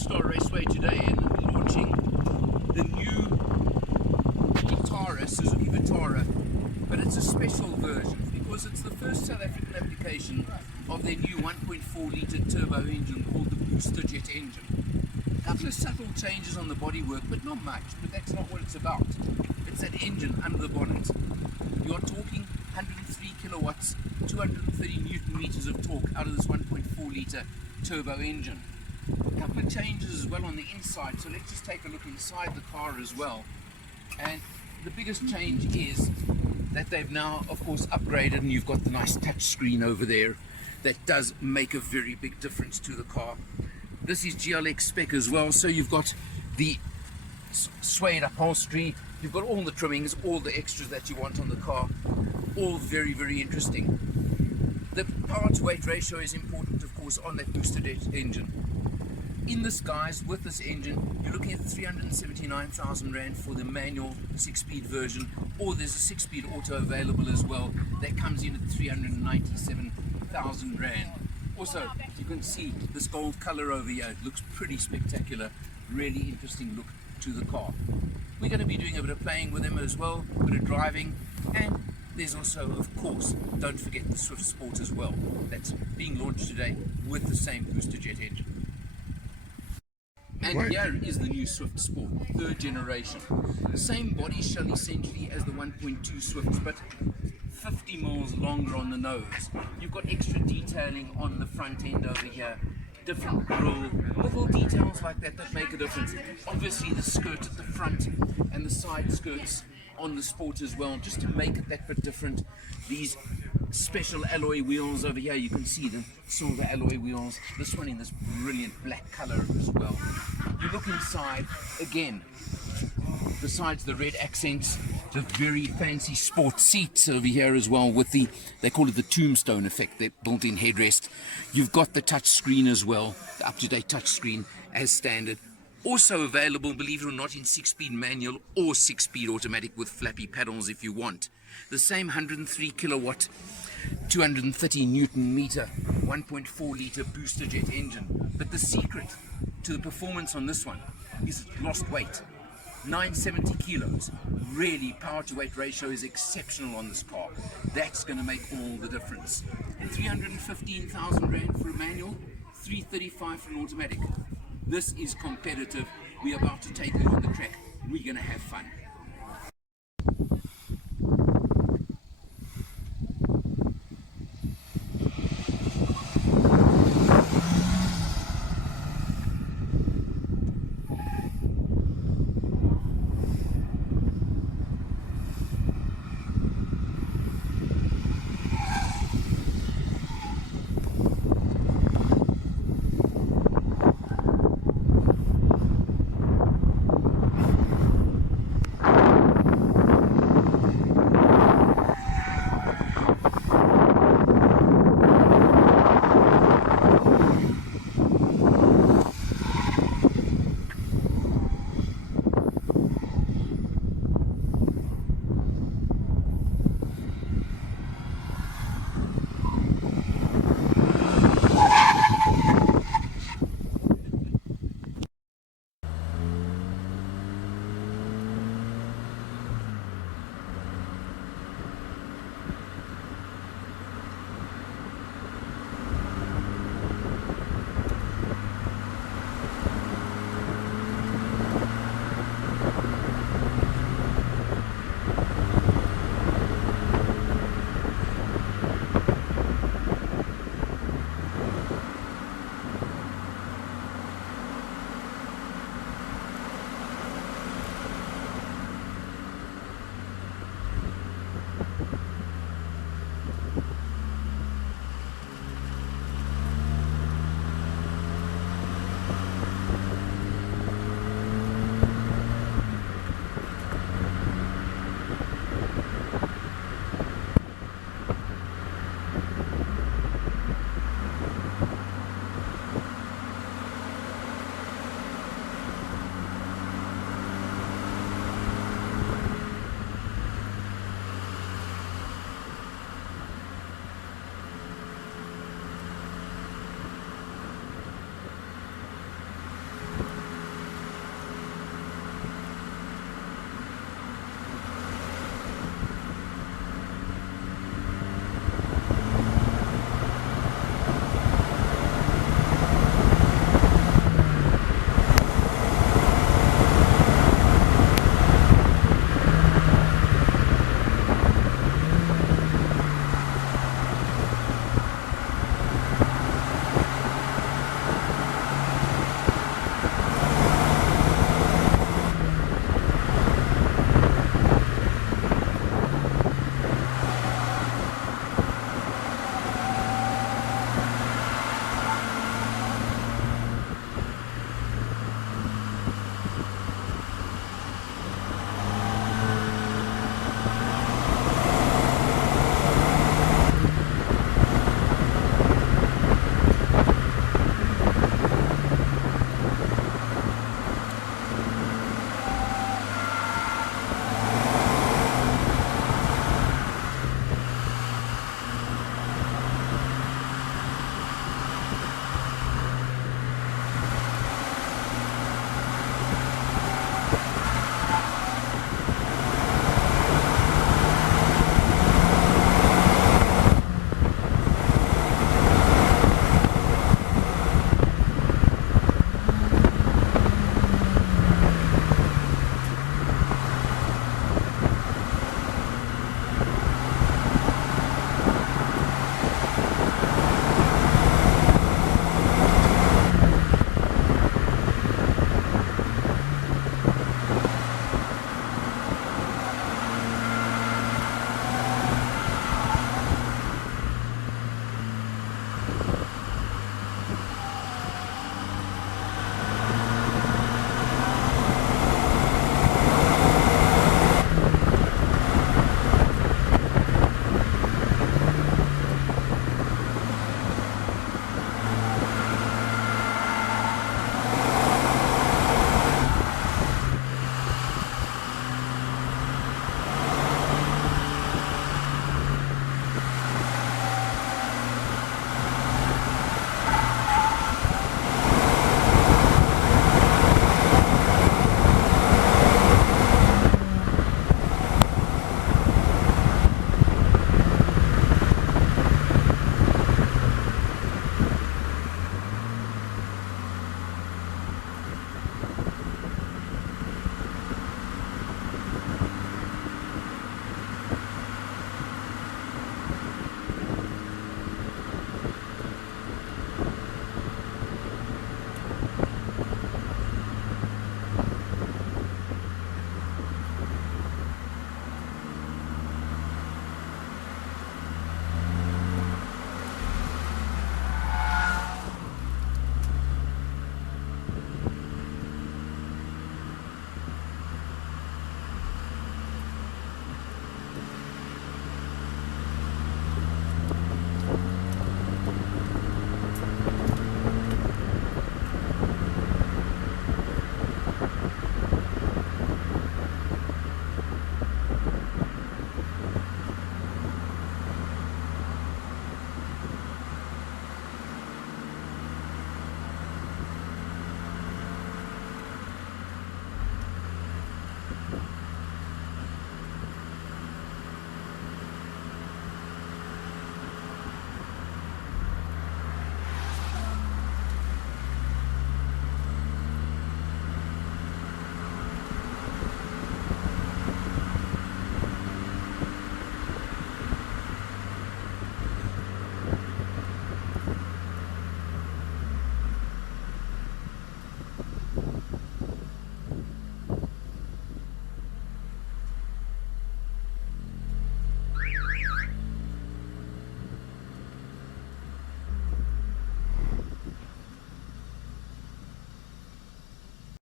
RedStar Raceway today and launching the new Vitara, Suzuki Vitara, but it's a special version because it's the first South African application of their new 1.4 litre turbo engine called the Boosterjet engine. A couple of subtle changes on the bodywork, but not much, but that's not what it's about. It's that engine under the bonnet. You're talking 103 kilowatts, 230 newton meters of torque out of this 1.4 litre turbo engine. A couple of changes as well on the inside, so let's just take a look inside the car as well. And the biggest change is that they've now, of course, upgraded, and you've got the nice touch screen over there. That does make a very big difference to the car. This is GLX spec as well, so you've got the suede upholstery, you've got all the trimmings, all the extras that you want on the car, all very, very interesting. The power to weight ratio is important, of course, on that Boosterjet engine. In this, guys, with this engine, you're looking at 379,000 Rand for the manual 6-speed version, or there's a 6-speed auto available as well that comes in at 397,000 Rand. Also, you can see this gold color over here, it looks pretty spectacular, really interesting look to the car. We're going to be doing a bit of playing with them as well, a bit of driving, and there's also, of course, don't forget the Swift Sport as well. That's being launched today with the same Boosterjet engine. And here is the new Swift Sport, third generation. Same body shell essentially as the 1.2 Swifts, but 50 mils longer on the nose. You've got extra detailing on the front end over here, different grille, little details like that that make a difference. Obviously the skirt at the front and the side skirts on the Sport as well, just to make it that bit different. These special alloy wheels over here, you can see them, silver alloy wheels, this one in this brilliant black color as well. You look inside, again, besides the red accents, the very fancy sport seats over here as well with the, they call it the tombstone effect, the built-in headrest. You've got the touch screen as well, the up-to-date touch screen as standard. Also available, believe it or not, in 6-speed manual or 6-speed automatic with flappy paddles if you want. The same 103 kilowatt, 230 newton meter, 1.4 litre Boosterjet engine. But the secret to the performance on this one is lost weight. 970 kilos. Really, power to weight ratio is exceptional on this car. That's going to make all the difference. 315,000 Rand for a manual, 335 for an automatic. This is competitive. We're about to take it on the track. We're going to have fun.